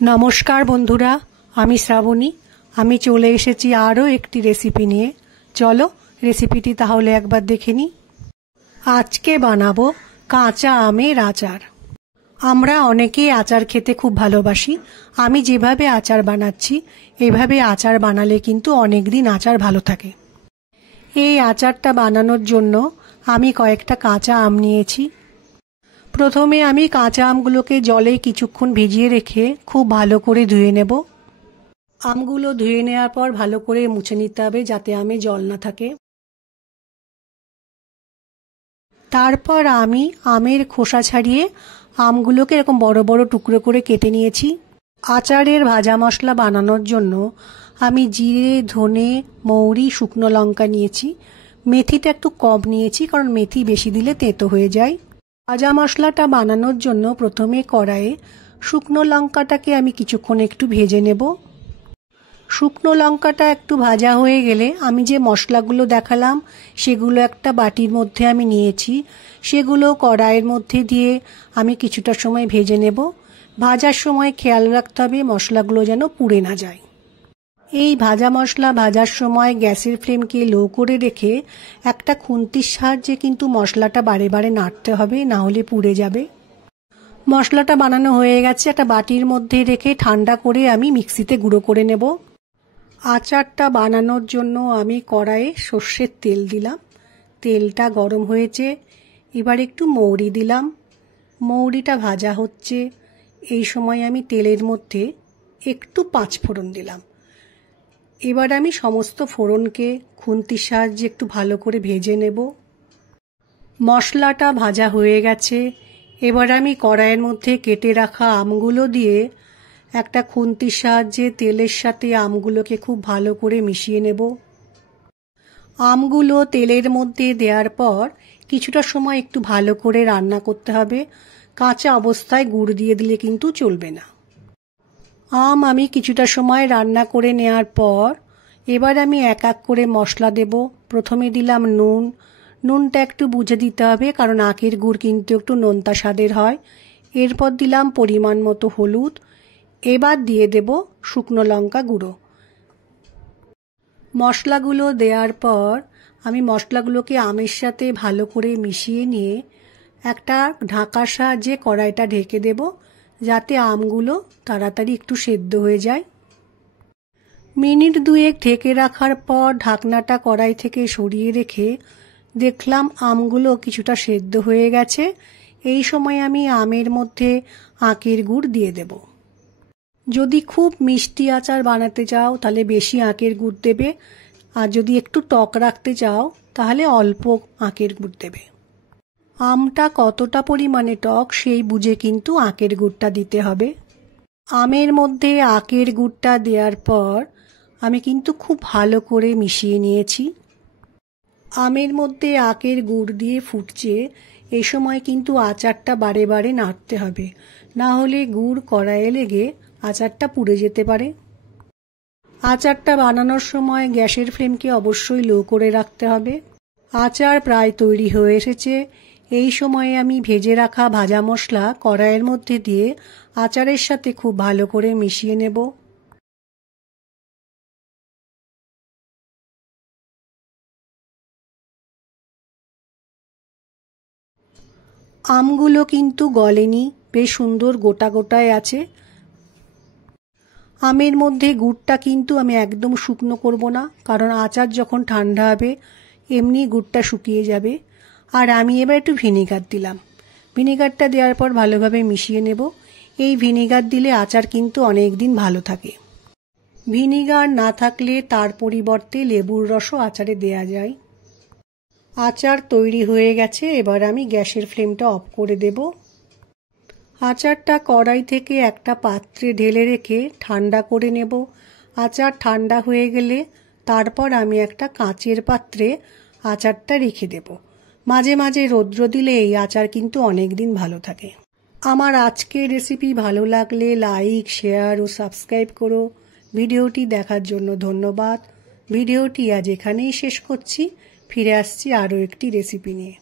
नमस्कार बंधुरा आमी श्रावणी आमी चले एसेছি आरो एकटी रेसिपि निये। चलो रेसिपिटी ताहले एकबार देखे नी। आजके बानाबो काँचा आमेर आचार। आमरा अनेकेई आचार खेते खूब भालोबासी। आमी जेभाবে आचार बानाচ্ছি एभाবে आचार बानाले किन्तु अनेक दिन आचार भालो थाके। এই আচারটা বানানোর জন্য আমি কয়েকটা কাঁচা আম নিয়েছি। প্রথমে আমি কাঁচা আমগুলোকে জলে কিছুক্ষণ ভিজিয়ে রেখে খুব ভালো করে ধুয়ে নেব। আমগুলো ধুয়ে নেওয়ার পর ভালো করে মুছে নিতে হবে যাতে আমে জল না থাকে। তারপর আমি আমের খোসা ছাড়িয়ে আমগুলোকে এরকম বড় বড় টুকরো করে কেটে নিয়েছি। আচারের ভাজা মশলা বানানোর জন্য আমি জিরে, ধনে, মৌরি, শুকনো লঙ্কা নিয়েছি। মেথিটা একটু কম নিয়েছি কারণ মেথি বেশি দিলে তেতো হয়ে যায়। ভাজা মশলাটা বানানোর জন্য প্রথমে কড়াইয়ে শুকনো লঙ্কাটাকে আমি কিছুক্ষণ একটু ভেজে নেব। শুকনো লঙ্কাটা একটু ভাজা হয়ে গেলে আমি যে মশলাগুলো দেখালাম সেগুলো একটা বাটির মধ্যে আমি নিয়েছি। সেগুলো কড়াইয়ের মধ্যে দিয়ে আমি কিছুটা সময় ভেজে নেব। ভাজার সময় খেয়াল রাখতে হবে মশলাগুলো যেন পুড়ে না যায়। এই ভাজা মশলা ভাজার সময় গ্যাসের ফ্লেমকে লো করে রেখে একটা খুন্তির সাহায্যে কিন্তু মশলাটা বারে বারে নাড়তে হবে, না হলে পুড়ে যাবে। মশলাটা বানানো হয়ে গেছে, একটা বাটির মধ্যে রেখে ঠান্ডা করে আমি মিক্সিতে গুঁড়ো করে নেব। আচারটা বানানোর জন্য আমি কড়াইয়ে সর্ষের তেল দিলাম। তেলটা গরম হয়েছে, এবার একটু মৌরি দিলাম। মৌরিটা ভাজা হচ্ছে, এই সময় আমি তেলের মধ্যে একটু পাঁচফোড়ন দিলাম। এবার আমি সমস্ত ফোড়নকে খুন্তির সাহায্যে একটু ভালো করে ভেজে নেব। মশলাটা ভাজা হয়ে গেছে, এবার আমি কড়াইয়ের মধ্যে কেটে রাখা আমগুলো দিয়ে একটা খুন্তির সাহায্যে তেলের সাথে আমগুলোকে খুব ভালো করে মিশিয়ে নেব। আমগুলো তেলের মধ্যে দেওয়ার পর কিছুটা সময় একটু ভালো করে রান্না করতে হবে। কাঁচা অবস্থায় গুড় দিয়ে দিলে কিন্তু চলবে না। আম আমি কিছুটা সময় রান্না করে নেওয়ার পর এবার আমি এক এক করে মশলা দেব। প্রথমে দিলাম নুন। নুনটা একটু বুঝে দিতে হবে কারণ আখের গুড় কিন্তু একটু নোনতা স্বাদের হয়। এরপর দিলাম পরিমাণ মতো হলুদ। এবার দিয়ে দেব শুকনো লঙ্কা গুঁড়ো। মশলাগুলো দেওয়ার পর আমি মশলাগুলোকে আমের সাথে ভালো করে মিশিয়ে নিয়ে একটা ঢাকার সাহায্যে কড়াইটা ঢেকে দেব যাতে আমগুলো তাড়াতাড়ি একটু সেদ্ধ হয়ে যায়। মিনিট দুয়েক ঢেকে রাখার পর ঢাকনাটা কড়াই থেকে সরিয়ে রেখে দেখলাম আমগুলো কিছুটা সেদ্ধ হয়ে গেছে। এই সময় আমি আমের মধ্যে আখের গুড় দিয়ে দেব। যদি খুব মিষ্টি আচার বানাতে চাও তাহলে বেশি আখের গুড় দেবে, আর যদি একটু টক রাখতে চাও তাহলে অল্প আখের গুড় দেবে। আমটা কতটা পরিমাণে টক সেই বুঝে কিন্তু আখের গুড়টা দিতে হবে। আমের মধ্যে আখের গুড়টা দেওয়ার পর আমি কিন্তু খুব ভালো করে মিশিয়ে নিয়েছি। আমের মধ্যে আখের গুড় দিয়ে ফুটছে, এই সময় কিন্তু আচারটা বারে বারে নাড়তে হবে, না হলে গুড় কড়াইয়ে লেগে আচারটা পুড়ে যেতে পারে। আচারটা বানানোর সময় গ্যাসের ফ্লেমকে অবশ্যই লো করে রাখতে হবে। আচার প্রায় তৈরি হয়ে এসেছে। এই সময়ে আমি ভেজে রাখা ভাজা মশলা কড়াইয়ের মধ্যে দিয়ে আচারের সাথে খুব ভালো করে মিশিয়ে নেব। আমগুলো কিন্তু গলেনি, বেশ সুন্দর গোটা গোটায় আছে। আমের মধ্যে গুড়টা কিন্তু আমি একদম শুকনো করব না, কারণ আচার যখন ঠান্ডা হবে এমনি গুড়টা শুকিয়ে যাবে। আর আমি এবার একটু ভিনেগার দিলাম। ভিনেগারটা দেওয়ার পর ভালোভাবে মিশিয়ে নেব। এই ভিনেগার দিলে আচার কিন্তু অনেক দিন ভালো থাকে। ভিনেগার না থাকলে তার পরিবর্তে লেবুর রসও আচারে দেয়া যায়। আচার তৈরি হয়ে গেছে, এবার আমি গ্যাসের ফ্লেমটা অফ করে দেব। আচারটা কড়াই থেকে একটা পাত্রে ঢেলে রেখে ঠান্ডা করে নেব। আচার ঠান্ডা হয়ে গেলে তারপর আমি একটা কাঁচের পাত্রে আচারটা রেখে দেব। মাঝে মাঝে রৌদ্র দিলে এই আচার কিন্তু অনেক দিন ভালো থাকে। আমার আজকের রেসিপি ভালো লাগলে লাইক, শেয়ার ও সাবস্ক্রাইব করো। ভিডিওটি দেখার জন্য ধন্যবাদ। ভিডিওটি আজ এখানেই শেষ করছি। ফিরে আসছি আরও একটি রেসিপি নিয়ে।